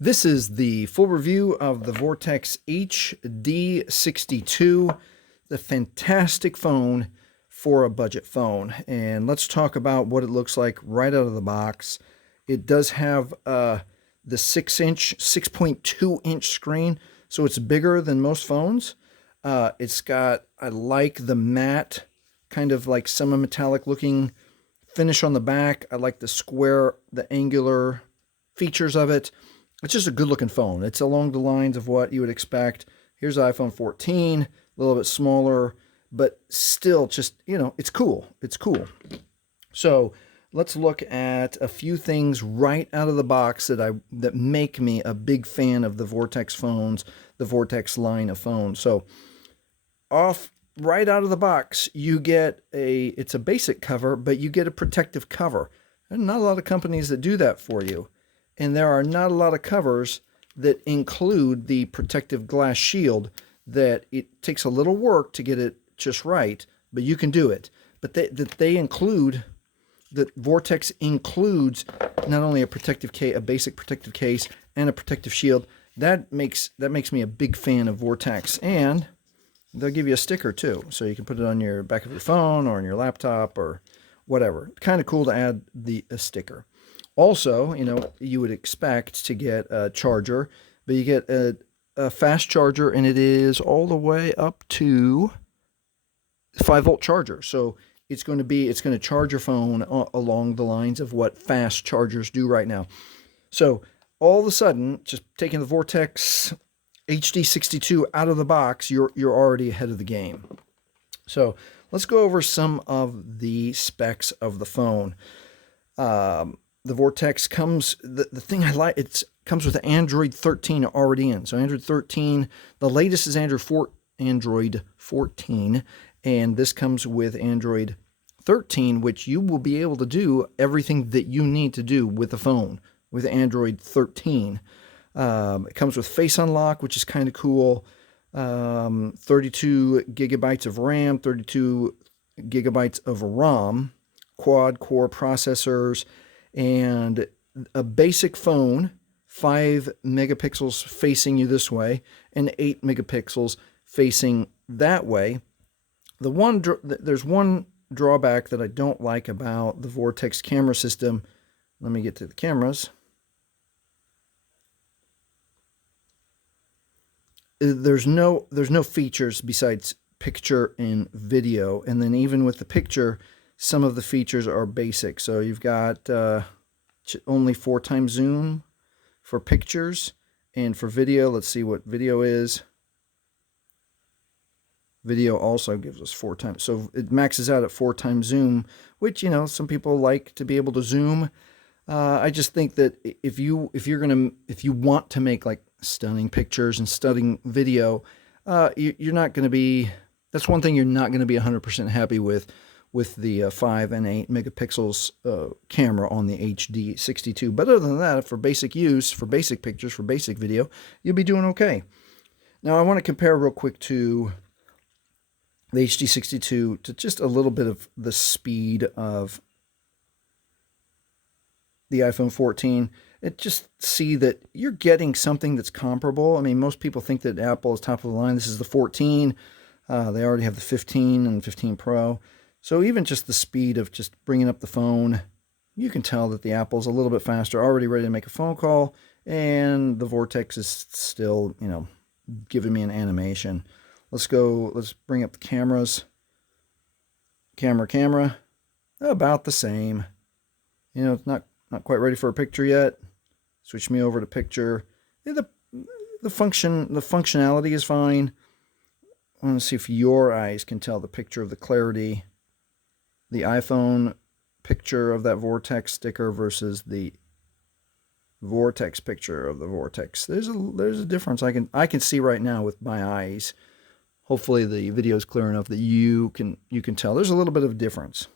This is the full review of the Vortex HD62, the fantastic phone for a budget phone. And let's talk about what it looks like right out of the box. It does have the 6.2 inch screen, so it's bigger than most phones. It's got, I like the matte, kind of like semi-metallic looking finish on the back. I like the square, the angular features of it. It's just a good looking phone. It's along the lines of what you would expect. Here's iPhone 14, a little bit smaller, but still just, it's cool. It's cool. So let's look at a few things right out of the box that make me a big fan of the Vortex phones, the Vortex line of phones. So right out of the box, you get it's a basic cover, but you get a protective cover. There are not a lot of companies that do that for you. And there are not a lot of covers that include the protective glass shield that it takes a little work to get it just right, but you can do it. But that Vortex includes not only a basic protective case and a protective shield. That makes me a big fan of Vortex. And they'll give you a sticker too, so you can put it on your back of your phone or on your laptop or whatever. Kind of cool to add a sticker. Also, you would expect to get a charger, but you get a fast charger, and it is all the way up to 5-volt charger. So it's going to charge your phone along the lines of what fast chargers do right now. So all of a sudden, just taking the Vortex HD62 out of the box, you're already ahead of the game. So let's go over some of the specs of the phone. The Vortex comes, the thing I like, it comes with Android 13 already in. So Android 13, the latest is Android 14, and this comes with Android 13, which you will be able to do everything that you need to do with the phone with Android 13. It comes with Face Unlock, which is kind of cool. 32 gigabytes of RAM, 32 gigabytes of ROM, quad-core processors, and a basic phone, 5 megapixels facing you this way, and 8 megapixels facing that way. There's one drawback that I don't like about the Vortex camera system. Let me get to the cameras. There's no features besides picture and video, and then even with the picture, some of the features are basic. So you've got only 4x zoom for pictures, and for video, let's see what video is. Video also gives us 4x, so it maxes out at 4x zoom, which some people like to be able to zoom. I just think that if you want to make like stunning pictures and stunning video, you're not going to be. That's one thing you're not going to be 100% happy with the 5 and 8 megapixels camera on the HD62. But other than that, for basic use, for basic pictures, for basic video, you'll be doing okay. Now I want to compare real quick to the HD62 to just a little bit of the speed of the iPhone 14. And just see that you're getting something that's comparable. I mean, most people think that Apple is top of the line. This is the 14. They already have the 15 and 15 Pro. So even just the speed of just bringing up the phone, you can tell that the Apple's a little bit faster, already ready to make a phone call, and the Vortex is still, giving me an animation. Let's bring up the cameras. Camera, about the same. It's not quite ready for a picture yet. Switch me over to picture. The functionality is fine. I want to see if your eyes can tell the picture of the clarity. The iPhone picture of that Vortex sticker versus the Vortex picture of the Vortex. There's a difference. I can see right now with my eyes. Hopefully the video is clear enough that you can tell. There's a little bit of a difference.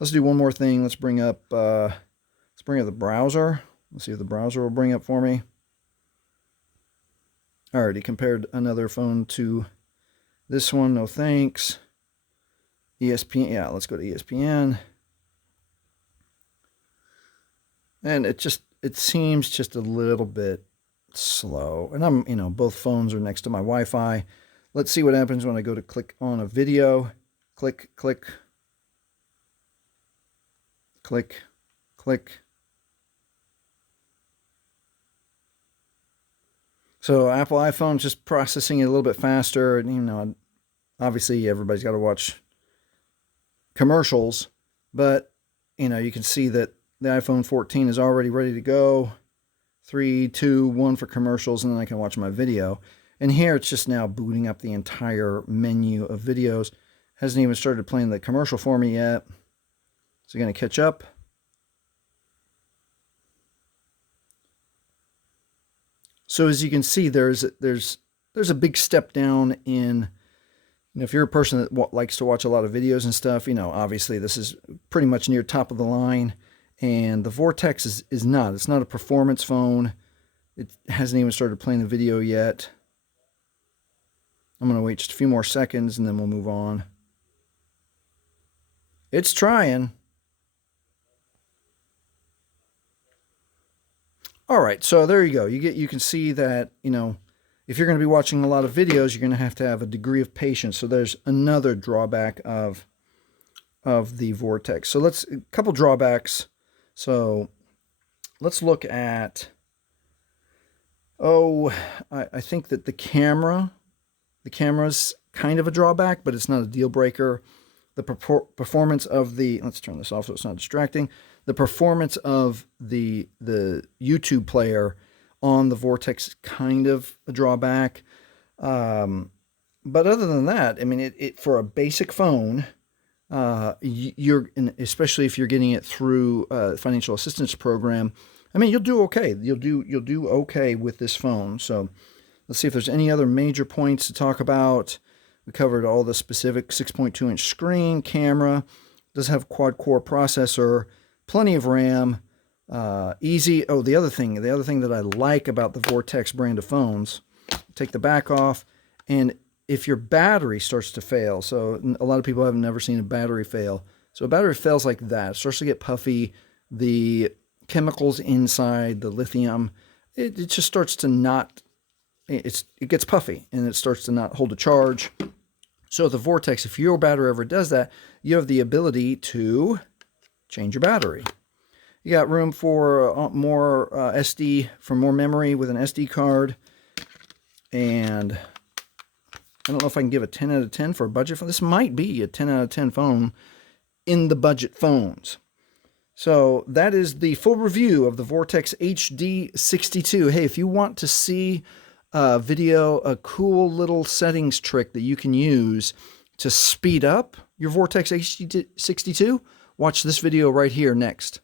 Let's do one more thing. Let's bring up the browser. Let's see if the browser will bring up for me. I already compared another phone to this one. No thanks. ESPN. Yeah, let's go to ESPN. And it it seems just a little bit slow. And I'm, both phones are next to my Wi-Fi. Let's see what happens when I go to click on a video. Click, click, click, click. So Apple iPhone's just processing it a little bit faster. And, obviously everybody's got to watch commercials, but, you can see that the iPhone 14 is already ready to go. 3, 2, 1 for commercials, and then I can watch my video. And here it's just now booting up the entire menu of videos. Hasn't even started playing the commercial for me yet. So going to catch up. So as you can see, there's a big step down in, if you're a person that likes to watch a lot of videos and stuff, obviously this is pretty much near top of the line. And the Vortex is not. It's not a performance phone. It hasn't even started playing the video yet. I'm going to wait just a few more seconds and then we'll move on. It's trying. All right, so there you go. You can see that, if you're going to be watching a lot of videos, you're going to have a degree of patience. So there's another drawback of the Vortex. So a couple drawbacks. So let's look at, I think that the camera's kind of a drawback, but it's not a deal breaker. The performance of let's turn this off so it's not distracting. The performance of the YouTube player on the Vortex is kind of a drawback. But other than that, I mean, it for a basic phone, especially if you're getting it through a financial assistance program, I mean, you'll do okay. You'll do okay with this phone. So let's see if there's any other major points to talk about. We covered all the specific 6.2-inch screen, camera, does have quad-core processor, plenty of RAM, easy. Oh, the other thing that I like about the Vortex brand of phones, take the back off, and if your battery starts to fail, so a lot of people have never seen a battery fail. So a battery fails like that. It starts to get puffy. The chemicals inside, the lithium, it just starts to not, it gets puffy, and it starts to not hold a charge. So the Vortex, if your battery ever does that, you have the ability to change your battery. You got room for more SD, for more memory with an SD card. And I don't know if I can give a 10 out of 10 for a budget phone. This might be a 10 out of 10 phone in the budget phones. So that is the full review of the Vortex HD62. Hey, if you want to see a cool little settings trick that you can use to speed up your Vortex HD62, watch this video right here next.